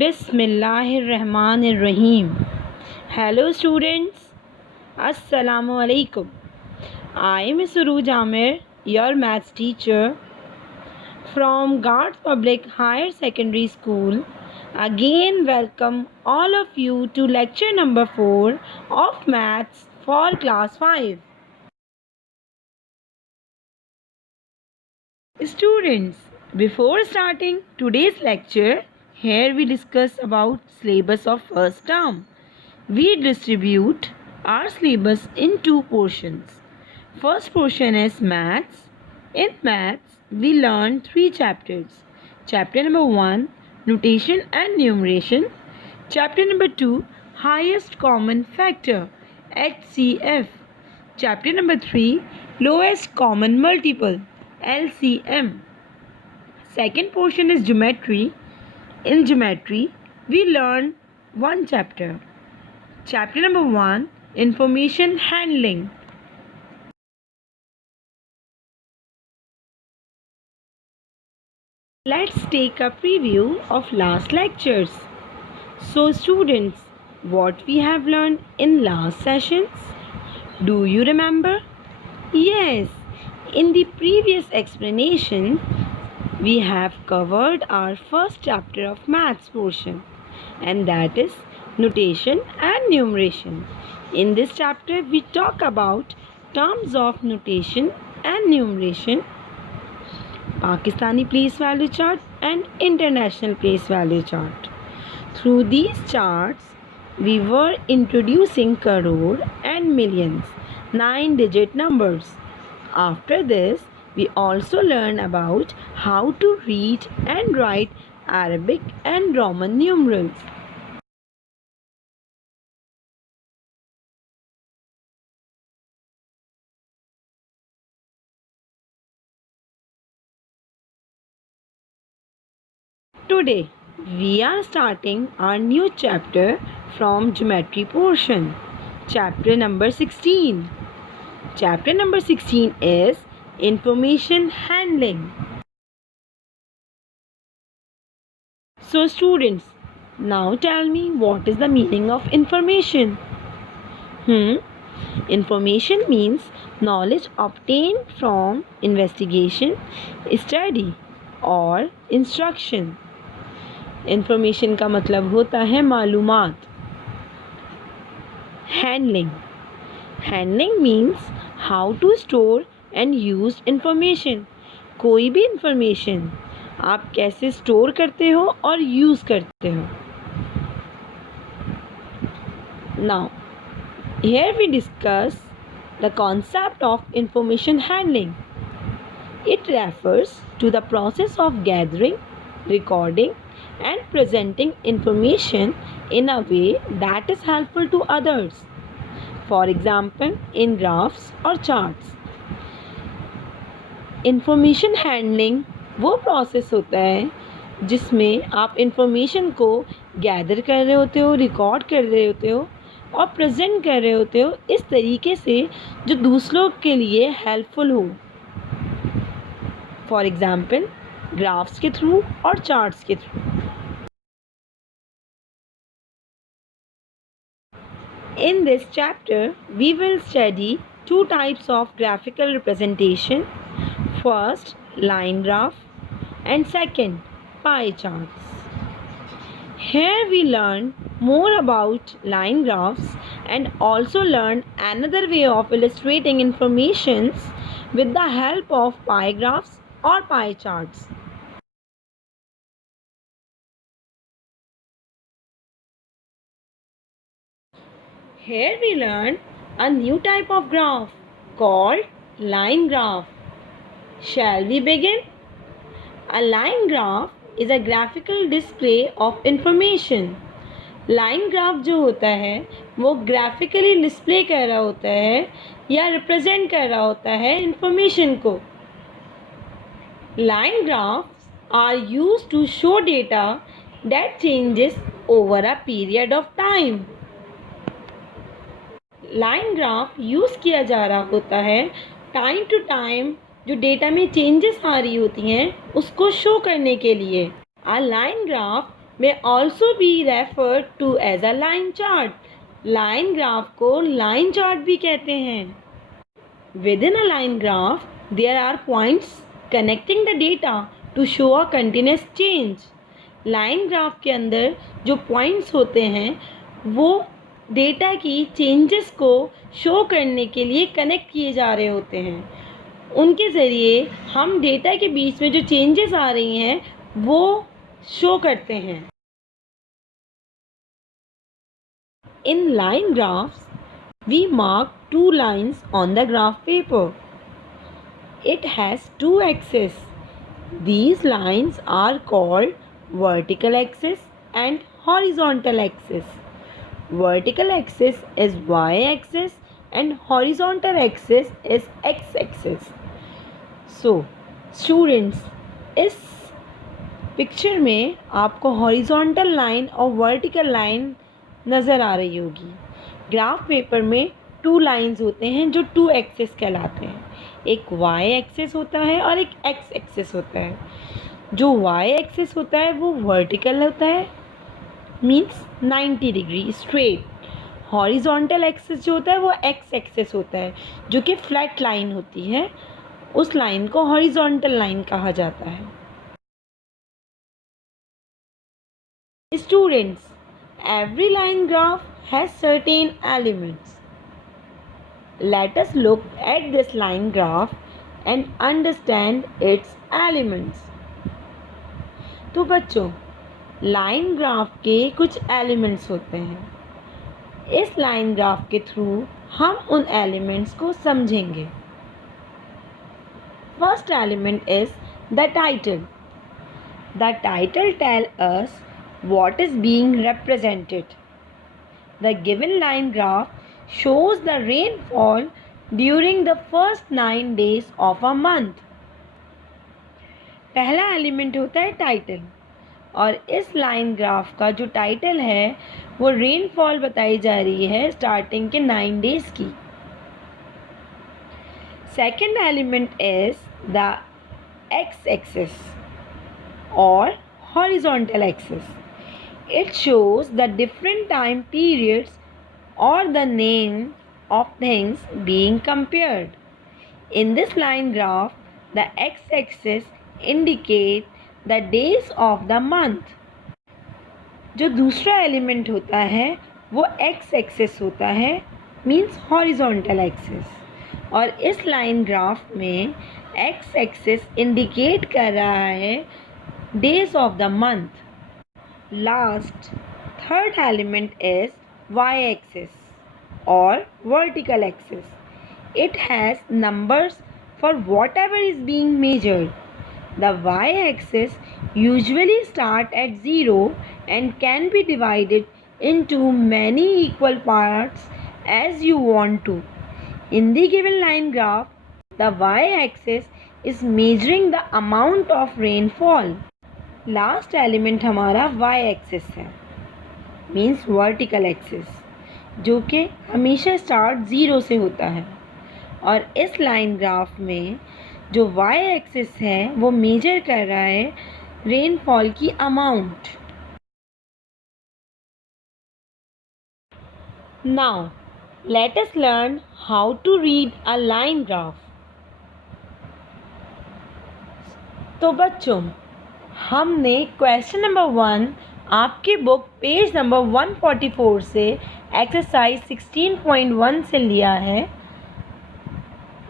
Bismillahirrahmanirrahim. Hello students, Assalamu alaikum. I am Surooj Amir, your maths teacher from Guards Public Higher Secondary School. Again welcome all of you to lecture number 4 of maths for class 5. Students, before starting today's lecture, here we discuss about syllabus of first term. We distribute our syllabus in two portions. First portion is maths. In maths, we learn three chapters. Chapter number 1, notation and numeration. Chapter number 2, highest common factor, HCF. Chapter number 3, lowest common multiple, LCM. Second portion is geometry. In geometry, we learn one chapter. Chapter number 1, information handling. Let's take a preview of last lectures. So students, what we have learned in last sessions? Do you remember? Yes, in the previous explanation, we have covered our first chapter of maths portion, and that is notation and numeration. In this chapter, we talk about terms of notation and numeration, Pakistani place value chart and international place value chart. Through these charts, we were introducing crore and millions, 9-digit numbers. After this, we also learn about how to read and write Arabic and Roman numerals. Today, we are starting our new chapter from geometry portion, chapter number 16. Chapter number 16 is information handling. So students, now tell me what is the meaning of information? Information means knowledge obtained from investigation, study or instruction. Information का मतलब होता है मालूमात. Handling. Handling means how to store and use information. कोई भी information आप कैसे store करते हो और यूज करते हो. Now, here we discuss the concept of information handling. It refers to the process of gathering, recording, and presenting information in a way that is helpful to others. For example, in graphs or charts. Information handling वो process होता है जिसमें आप information को gather कर रहे होते हो, रिकॉर्ड कर रहे होते हो और प्रेजेंट कर रहे होते हो इस तरीके से जो दूसरों के लिए हेल्पफुल हो. फॉर एग्जाम्पल, ग्राफ्स के थ्रू और चार्ट्स के through. In this chapter, we will study two types of graphical representation. First, line graph and second, pie charts. Here we learn more about line graphs and also learn another way of illustrating informations with the help of pie graphs or pie charts. Here we learn a new type of graph called line graph. Shall we begin? A line graph is a graphical display of information. Line graph जो होता है वो graphically display कर रहा होता है या represent कर रहा होता है information को. Line graphs are used to show data that changes over a period of time. Line graph use किया जा रहा होता है टाइम टू टाइम जो डेटा में चेंजेस आ रही होती हैं उसको शो करने के लिए. अ line graph may also be referred to as a line chart. Line graph को लाइन चार्ट भी कहते हैं. Within a line graph, there are points connecting the data to show a continuous change. Line graph के अंदर जो points होते हैं वो डेटा की चेंजेस को शो करने के लिए कनेक्ट किए जा रहे होते हैं. उनके ज़रिए हम डेटा के बीच में जो चेंजेस आ रही हैं वो शो करते हैं. In line graphs, we mark two lines on the graph paper. It has two axes. These lines are called vertical axis and horizontal axis. Vertical axis is y-axis and horizontal axis is x-axis. So, students, इस picture में आपको horizontal line और vertical line नज़र आ रही होगी. Graph paper में two lines होते हैं जो टू एक्सिस कहलाते हैं. एक वाई एक्सिस होता है और एक एक्स एक्सिस होता है. जो वाई एक्सिस होता है वो वर्टिकल होता है, means 90 degree straight. Horizontal axis जो होता है वो एक्स एक्सिस होता है, जो कि फ्लैट लाइन होती है. उस लाइन को हॉरिजॉन्टल लाइन कहा जाता है. Students, every line graph has certain elements. Let us look at this line graph and understand its elements. तो बच्चों, लाइन ग्राफ के कुछ एलिमेंट्स होते हैं. इस लाइन ग्राफ के थ्रू हम उन एलिमेंट्स को समझेंगे. First element is the title. The title tell us what is being represented. The given line graph shows the rainfall during the first 9 days of a month. पहला element होता है title, और इस line graph का जो title है वो rainfall बताई जा रही है स्टार्टिंग के 9 डेज की. Second element is the X axis और horizontal axis. It shows the different time periods or the name of things being compared. In this line graph, the x-axis indicate the days of the month. जो दूसरा element होता है वो x-axis होता है, means horizontal axis. और इस line graph में x-axis इंडिकेट कर रहा है days of the month. Last, third element is y-axis or vertical axis. It has numbers for whatever is being measured. The y-axis usually start at 0 and can be divided into many equal parts as you want to. In the given line graph, the y-axis is measuring the amount of rainfall. Last element हमारा Y axis है, means vertical axis, जो कि हमेशा start 0 से होता है. और इस लाइन ग्राफ में जो वाई एक्सिस है वो मेजर कर रहा है रेनफॉल की amount. Now let us learn how to read a line graph. तो बच्चों, हमने क्वेश्चन नंबर 1 आपकी बुक पेज नंबर 144 से एक्सरसाइज 16.1 से लिया है.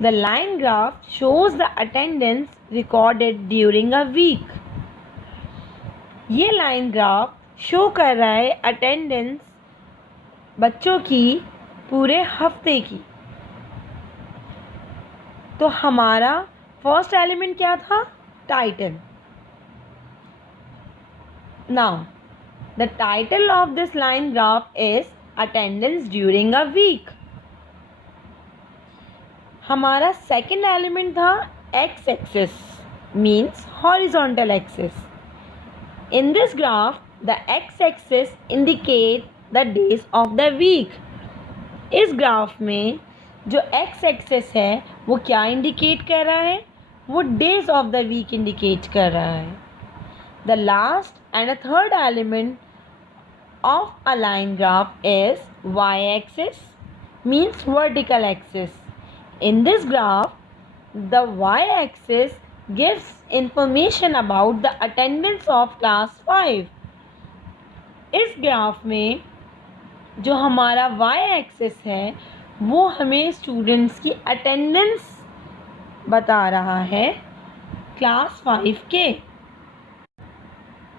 The line graph shows the attendance recorded during a week. ये लाइन ग्राफ शो कर रहा है अटेंडेंस बच्चों की पूरे हफ्ते की. तो हमारा फर्स्ट एलिमेंट क्या था? Title. Now, the title of this line graph is Attendance During a Week. हमारा सेकेंड एलिमेंट था x axis, means horizontal axis. In this graph, the x-axis indicate the days of the week. इस graph में जो x-axis है वो क्या indicate कर रहा है? वो days of the week indicate कर रहा है. The last And a third element of a line graph is y-axis, means vertical axis. In this graph, the y-axis gives information about the attendance of class 5. इस graph में जो हमारा y-axis है वो हमें स्टूडेंट्स की अटेंडेंस बता रहा है क्लास 5 के.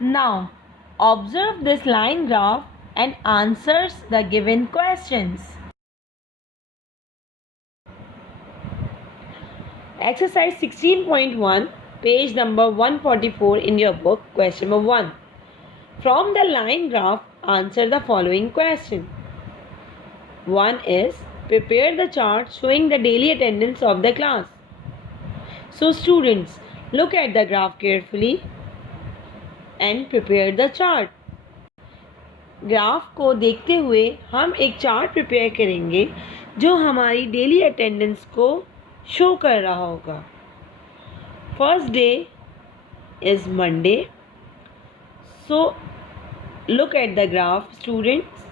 Now, observe this line graph and answers the given questions. Exercise 16.1, page number 144 in your book, question number 1. From the line graph, answer the following question. 1 is, prepare the chart showing the daily attendance of the class. So students, look at the graph carefully and prepare the chart. Graph को देखते हुए हम एक chart prepare करेंगे जो हमारी daily attendance को show कर रहा होगा. First day is Monday. So look at the graph students.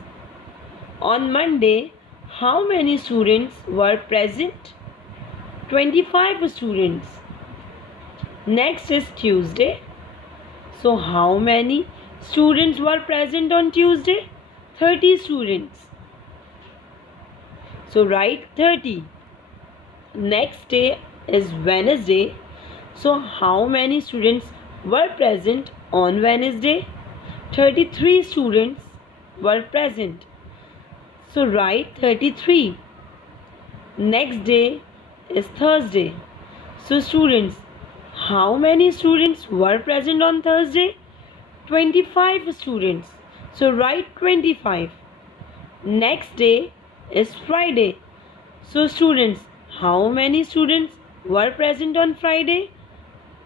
On Monday how many students were present? 25 students. Next is Tuesday. So how many students were present on Tuesday? 30 students. So write 30. Next day is Wednesday. So how many students were present on Wednesday? 33 students were present. So write 33. Next day is Thursday. So students, how many students were present on Thursday? 25 students. So write 25. Next day is Friday. So students, how many students were present on Friday?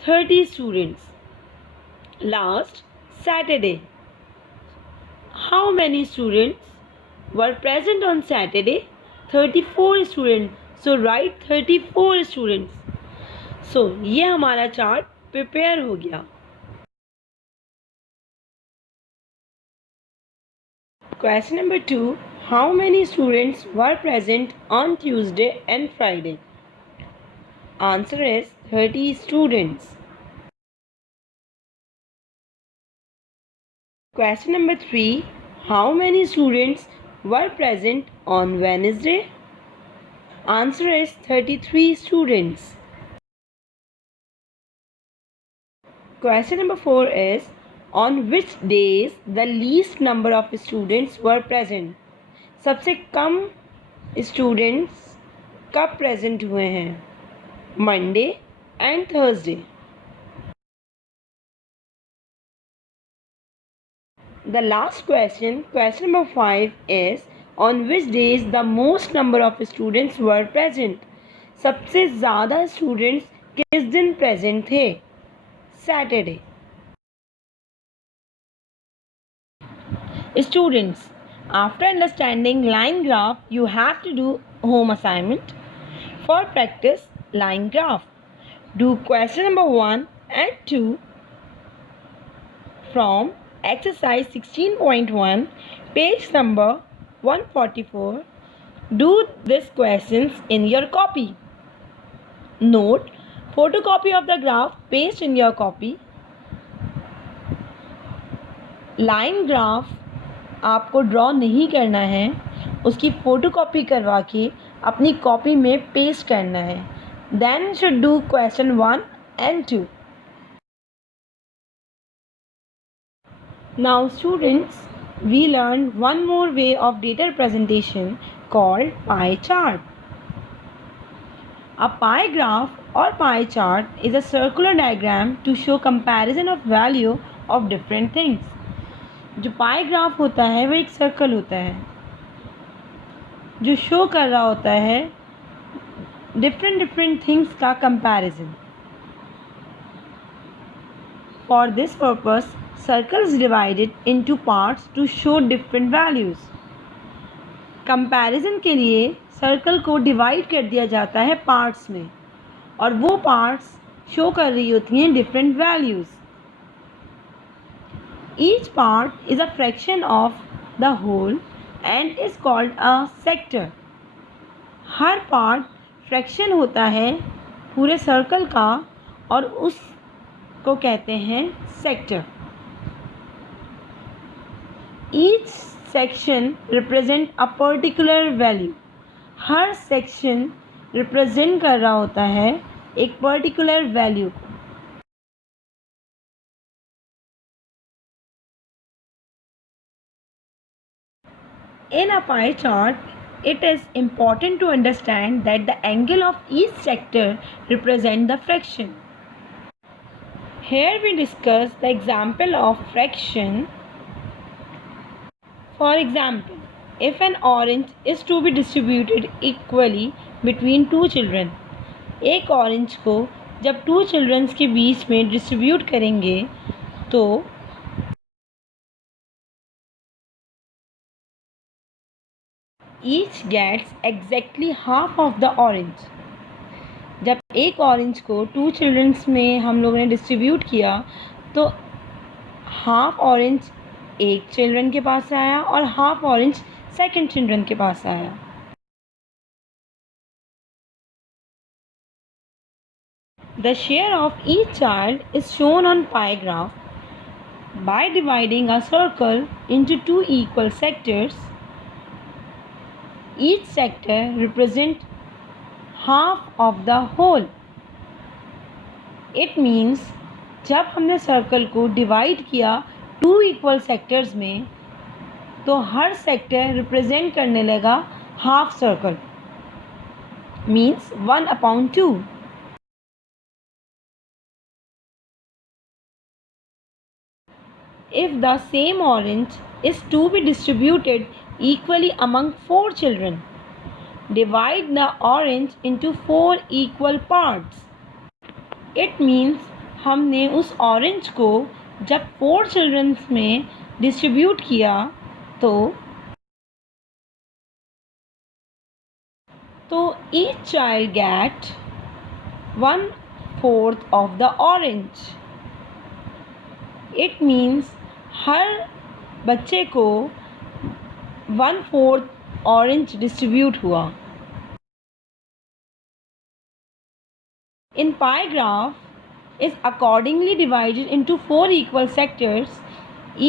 30 students. Last, Saturday. How many students were present on Saturday? 34 students. So write 34 students. सो ये हमारा chart prepare हो गया. Question number 2, how many students were present on Tuesday and Friday? Answer is 30 students. Question number 3, how many students were present on Wednesday? Answer is 33 students. Question number 4 is, on which days the least number of students were present? सबसे कम students कब present हुए हैं? Monday and Thursday. The last question, question number 5 is, on which days the most number of students were present? सबसे ज़्यादा students किस दिन present थे? Saturday. Students, after understanding line graph, you have to do home assignment. For practice line graph, do question number 1 and 2 from exercise 16.1, page number 144. Do these questions in your copy. Note, photocopy of the graph paste in your copy. Line graph आपको draw नहीं करना है, उसकी photocopy करवा के अपनी copy में paste करना है. Then should do question 1 and 2. Now students, we learn one more way of data representation called pie chart. A pie graph or pie chart is a circular diagram to show comparison of value of different things. जो पाई graph होता है वो एक circle होता है जो show कर रहा होता है डिफरेंट थिंग्स का comparison. For this purpose circle is divided into parts to show different values. Comparison के लिए सर्कल को डिवाइड कर दिया जाता है पार्ट्स में और वो पार्ट्स शो कर रही होती हैं different values. Each part is a fraction of the whole and is called a sector. Her part fraction होता है पूरे सर्कल का और उसको कहते हैं sector. Each section represent a particular value. Her section represent कर रहा होता है एक पर्टिकुलर वैल्यू को. In a pie chart, it is important to understand that the angle of each sector represent the fraction. Here we discuss the example of fraction. For example, if an orange is to be distributed equally between two children, एक orange को जब to children's के बीच में distribute करेंगे तो each gets exactly half of the orange. जब एक orange को टू चिल्ड्रंस में हम लोगों ने डिस्ट्रीब्यूट किया तो हाफ ऑरेंज एक चिल्ड्रन के पास आया और हाफ ऑरेंज सेकंड चिल्ड्रन के पास आया. The share of each child is shown on pie graph by dividing a circle into two equal sectors. Each sector represents half of the whole. It means जब हमने circle को divide किया two equal sectors में तो हर sector represent करने लगा half circle. Means 1/2. If the same orange is to be distributed equally among 4 children, divide the orange into 4 equal parts. It means हमने उस ऑरेंज को जब 4 चिल्ड्रंस में डिस्ट्रीब्यूट किया तो each child get 1/4 of the orange. It means हर बच्चे को 1/4 orange distribute हुआ. In pie graph is accordingly divided into 4 equal sectors.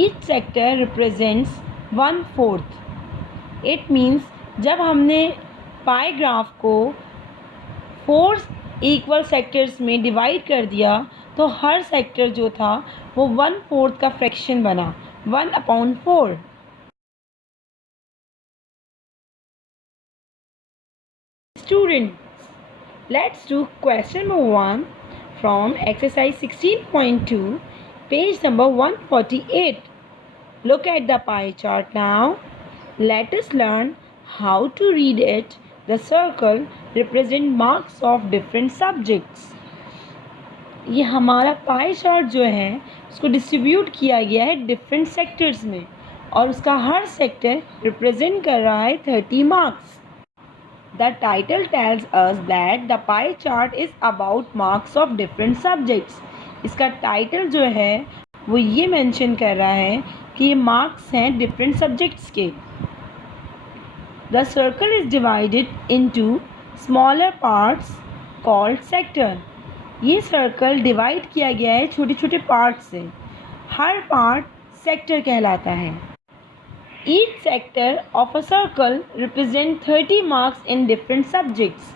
Each sector represents 1/4. It means जब हमने पाई ग्राफ को 4 इक्वल सेक्टर्स में डिवाइड कर दिया तो हर सेक्टर जो था वो 1/4 का फ्रैक्शन बना 1/4. Students, let's do question number 1 from exercise 16.2, page number 148. Look at the pie chart now. Let us learn how to read it. The circle represent marks of different subjects. ये हमारा pie chart जो है उसको distribute किया गया है different sectors में और उसका हर सेक्टर रिप्रेजेंट कर रहा है 30 marks. The title tells us that the pie chart is about marks of different subjects. इसका टाइटल जो है वो ये मेंशन कर रहा है कि ये मार्क्स हैं डिफरेंट सब्जेक्ट्स के. The circle is divided into smaller parts called sector. ये सर्कल डिवाइड किया गया है छोटे छोटे पार्ट से. हर पार्ट सेक्टर कहलाता है. Each sector of a circle represent 30 marks in different subjects.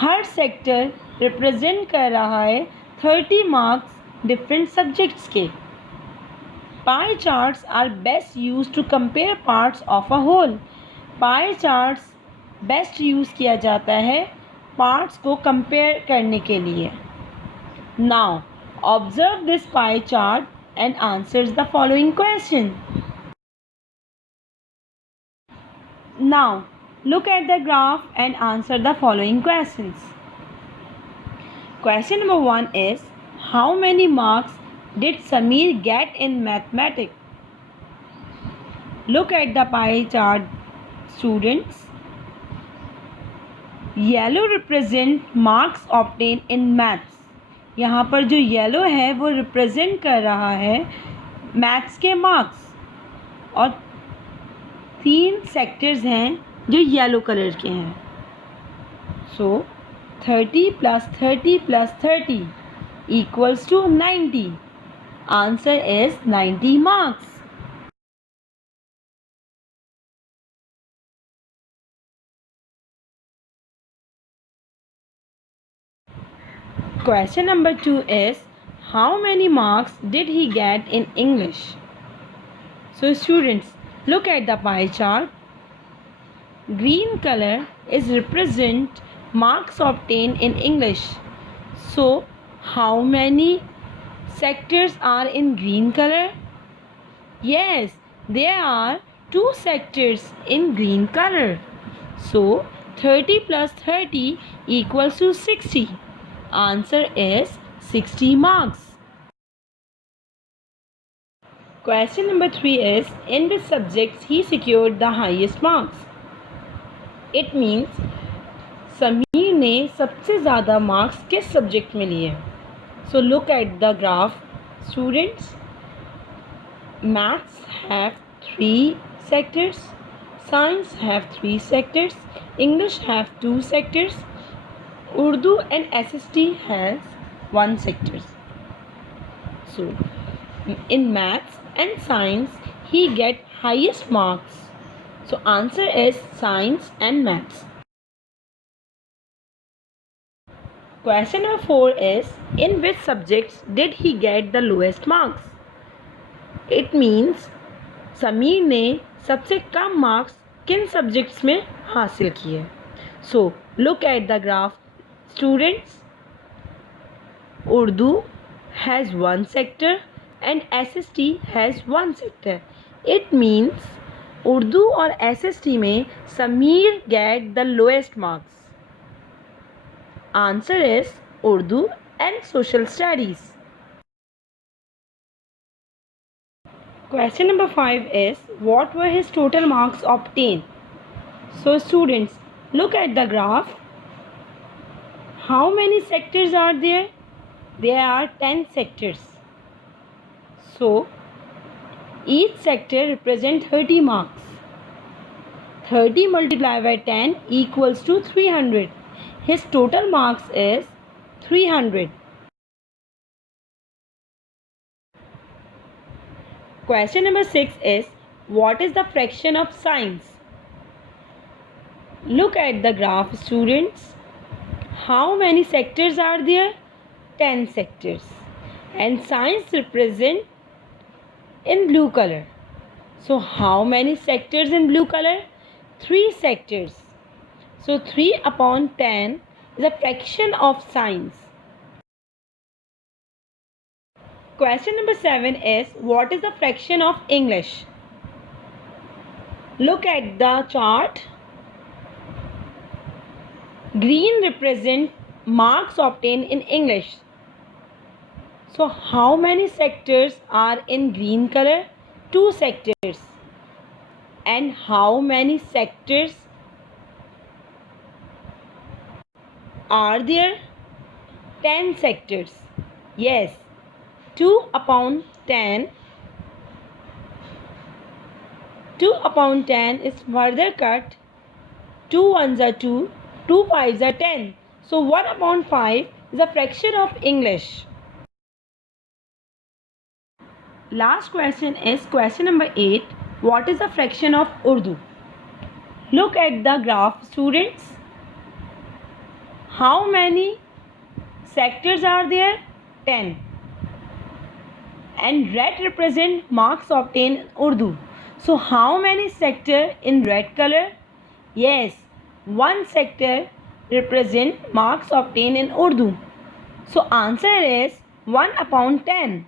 हर सेक्टर रिप्रेजेंट कर रहा है 30 मार्क्स डिफरेंट सब्जेक्ट्स के. Pie charts are best use to compare parts of a whole. Pie charts best use किया जाता है पार्ट्स को compare करने के लिए. Now, observe this pie chart and answers the following question. Now, look at the graph and answer the following questions. Question number 1 is, how many marks did Sameer get in mathematics? Look at the pie chart, students. Yellow represent marks obtained in maths. यहाँ पर जो yellow है वो represent कर रहा है maths के marks और 3 सेक्टर्स हैं जो येलो कलर के हैं. So 30 plus 30 plus 30 equals to 90. Answer is 90 marks. Question number 2 is, how many marks did he get in English? So students, look at the pie chart. Green color is represent marks obtained in English. So how many sectors are in green color? Yes, there are 2 sectors in green color. So 30 plus 30 equals to 60. Answer is 60 marks. Question number 3 is, in which subjects he secured the highest marks? It means Sameer ने सबसे ज़्यादा marks किस subject में लिए? So look at the graph. Students, maths have 3 sectors, science have 3 sectors, English have 2 sectors, Urdu and SST has 1 sector. So in maths and science he get highest marks. So answer is science and maths. Question number 4 is, in which subjects did he get the lowest marks? It means Sameer ने सबसे कम marks किन subjects में हासिल किए? So look at the graph. Students, Urdu has 1 sector and SST has 1 sector. It means Urdu और SST में Sameer get the lowest marks. Answer is Urdu and Social Studies. Question number 5 is, what were his total marks obtained? So students, look at the graph. How many sectors are there? There are 10 sectors. So each sector represents 30 marks. 30 multiplied by 10 equals to 300. His total marks is 300. Question number 6 is, what is the fraction of science? Look at the graph, students. How many sectors are there? 10 sectors. And science represent in blue color. So how many sectors in blue color? 3 sectors. So 3 upon 10 is a fraction of science. Question number 7 is, what is the fraction of English? Look at the chart. Green represent marks obtained in English. So how many sectors are in green color? 2 sectors. And how many sectors are there? 10 sectors. Yes, 2 upon 10. 2 upon 10 is further cut. 2 ones are 2, 2 fives are 10. So 1 upon 5 is a fraction of English. Last question is question number 8. What is the fraction of Urdu? Look at the graph, students. How many sectors are there? 10. And red represent marks obtained in Urdu. So how many sectors in red color? Yes, 1 sector represent marks obtained in Urdu. So answer is 1 upon 10.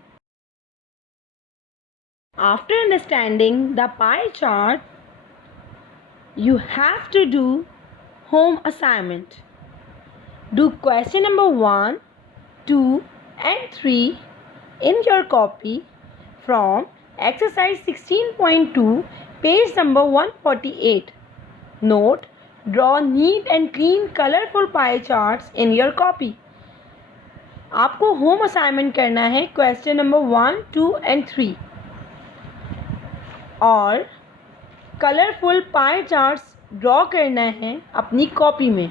After understanding the pie chart, you have to do home assignment. Do question number 1, 2 and 3 in your copy from exercise 16.2, page number 148. Note, draw neat and clean colorful pie charts in your copy. आपको home assignment करना है question number 1, 2 and 3. और colourful pie charts draw करना है अपनी copy में।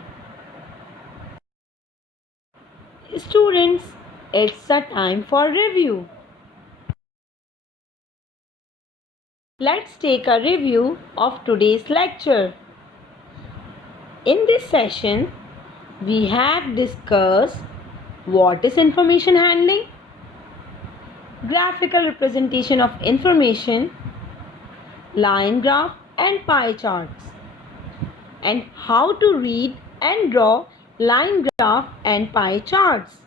Students, it's a time for review. Let's take a review of today's lecture. In this session, we have discussed what is information handling, graphical representation of information, line graph and pie charts, and how to read and draw line graph and pie charts.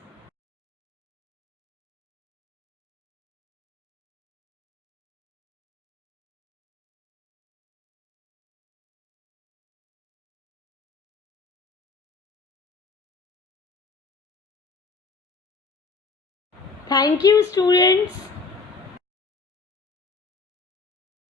Thank you, students.